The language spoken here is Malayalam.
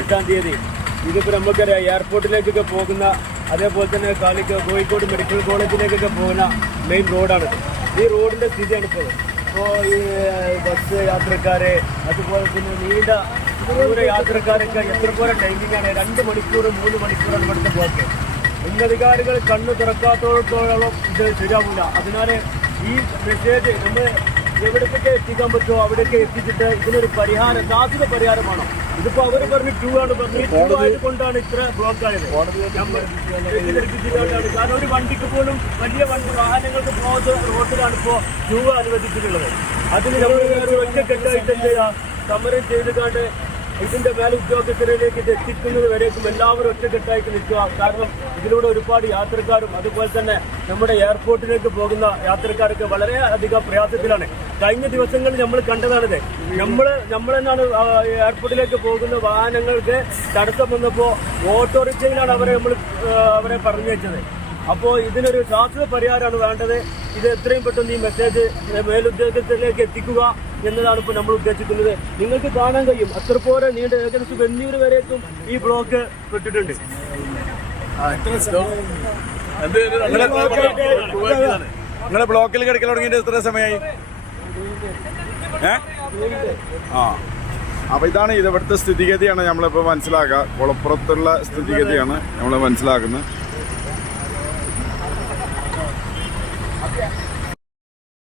എട്ടാം തീയതി. ഇതിപ്പോ നമുക്കറിയാം എയർപോർട്ടിലേക്കൊക്കെ പോകുന്ന അതേപോലെ തന്നെ കാലിക്ക് കോഴിക്കോട് മെഡിക്കൽ കോളേജിലേക്കൊക്കെ പോകുന്ന മെയിൻ റോഡാണ് ഈ റോഡിന്റെ സ്ഥിതിയാണ് ഇപ്പോൾ. ഇപ്പോ ഈ ബസ് യാത്രക്കാരെ അതുപോലെ തന്നെ നീണ്ട ദൂര യാത്രക്കാരൊക്കെ എത്ര പോലെ ടൈമിംഗ് ആണ്? രണ്ട് മണിക്കൂർ മൂന്ന് മണിക്കൂറാണ് ഇവിടുത്തെ പോക്ക് ഉന്നതികാരികൾ കണ്ണു തുറക്കാത്തോളത്തോളം ഇത് ശരിയാവില്ല. അതിനാൽ ഈ മെസ്സേജ് നമ്മൾ എവിടേക്കൊക്കെ എത്തിക്കാൻ പറ്റുമോ അവിടെയൊക്കെ എത്തിച്ചിട്ട് ഇതിനൊരു പരിഹാരം സാധ്യത പരിഹാരമാണോ? ഇതിപ്പോ അവർ പറഞ്ഞു ടൂ ആണ് പറഞ്ഞു ടൂ ആയതുകൊണ്ടാണ് ഇത്ര ബ്ലോക്ക് ആയത്. കാരണം ഒരു വണ്ടിക്ക് പോലും വലിയ വണ്ടി വാഹനങ്ങൾക്ക് പോകുന്ന റോഡിലാണ് ഇപ്പോ ടൂ അനുവദിച്ചിട്ടുള്ളത്. അതിന് നമ്മൾ ഒറ്റ ഒറ്റക്കെട്ടായിട്ട് എന്ത് ചെയ്യാം സമരം ചെയ്തുകൊണ്ട് ഇതിന്റെ മേലെ ഉദ്യോഗസ്ഥരിലേക്ക് ഇത് എത്തിക്കുന്നത് വരേക്കും എല്ലാവരും ഒറ്റക്കെട്ടായിട്ട് നിൽക്കുക. കാരണം ഇതിലൂടെ ഒരുപാട് യാത്രക്കാരും അതുപോലെ തന്നെ നമ്മുടെ എയർപോർട്ടിലേക്ക് പോകുന്ന യാത്രക്കാരൊക്കെ വളരെ അധികം പ്രയാസത്തിലാണ്. കഴിഞ്ഞ ദിവസങ്ങളിൽ നമ്മൾ കണ്ടതാണിത്. നമ്മൾ നമ്മൾ തന്നെയാണ് ആ, എയർപോർട്ടിലേക്ക് പോകുന്ന വാഹനങ്ങൾക്ക് തടസ്സം വന്നപ്പോൾ ഓട്ടോറിക്ഷയിലാണ് അവരെ നമ്മൾ അവരെ പറഞ്ഞു വെച്ചത് അപ്പോൾ ഇതിനൊരു ശാശ്വത പരിഹാരമാണ് വേണ്ടത്. ഇത് എത്രയും പെട്ടെന്ന് ഈ മെസ്സേജ് മേലുദ്യോഗസ്ഥരിലേക്ക് എത്തിക്കുക എന്നതാണ് ഇപ്പോൾ നമ്മൾ ഉദ്ദേശിക്കുന്നത്. നിങ്ങൾക്ക് കാണാൻ കഴിയും. അത്ര പോലെ നീണ്ട ഏകദേശം വെന്നൂർ വരേക്കും ഈ ബ്ലോക്ക് പെട്ടിട്ടുണ്ട്. നിങ്ങളെ ബ്ലോക്കിൽ കിടക്കൽ തുടങ്ങിയിട്ട് എത്ര സമയമായി? ആ. അപ്പൊ ഇതാണ് ഇത് ഇവിടുത്തെ സ്ഥിതിഗതിയാണ് നമ്മളിപ്പോ മനസ്സിലാക്കുക. കുളപ്പുറത്തുള്ള സ്ഥിതിഗതിയാണ് നമ്മൾ മനസ്സിലാക്കുന്നത്.